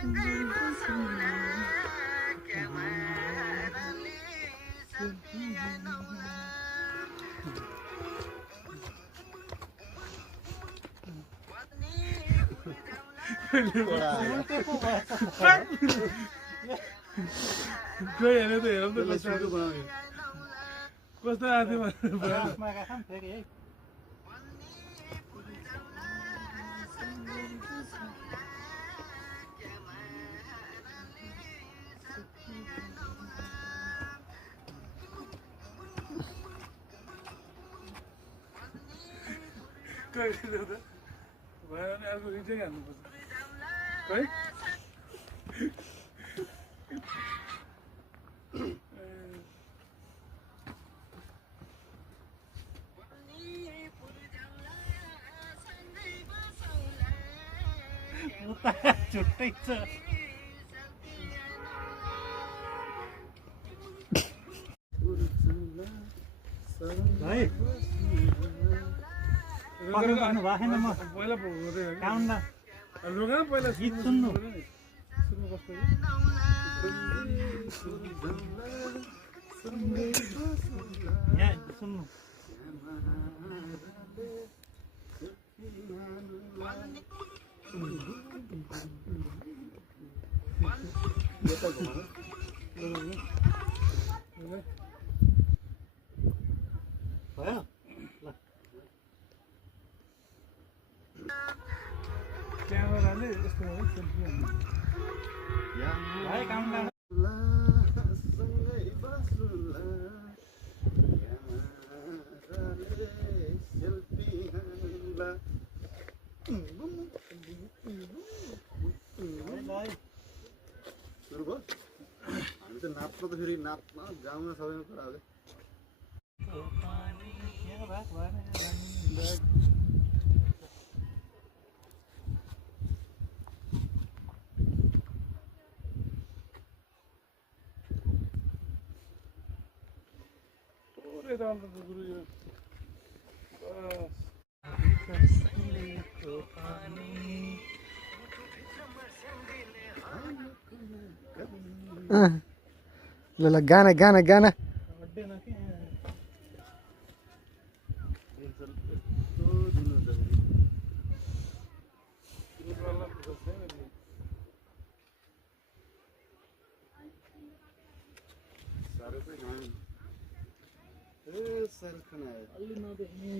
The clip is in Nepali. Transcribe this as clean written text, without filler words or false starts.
कोही हेर्ने त हेरौँ त कस्तो आएको थियो भएन भने अर्को रिक्सै हाल्नुपर्छ है छुट्टै छ भाइ पक्रिनु भएको छैन म पहिला हुँदै काउन्ट लुगा पहिला गीत सुन्नु सुन्नु कस्तो यहाँ सुन्नु भयो ल क्यामेराले यस्तो सेल्फी भाइ काउन्ट हामी त नाच्न त फेरि नाच्न गाउन सबैमा कुरा हो थोरै दाल त गुरु यो ल ल गाना गाना गाना साह्रो चाहिँ खायो ए साह्रो खाना आयो अलि नदेखिने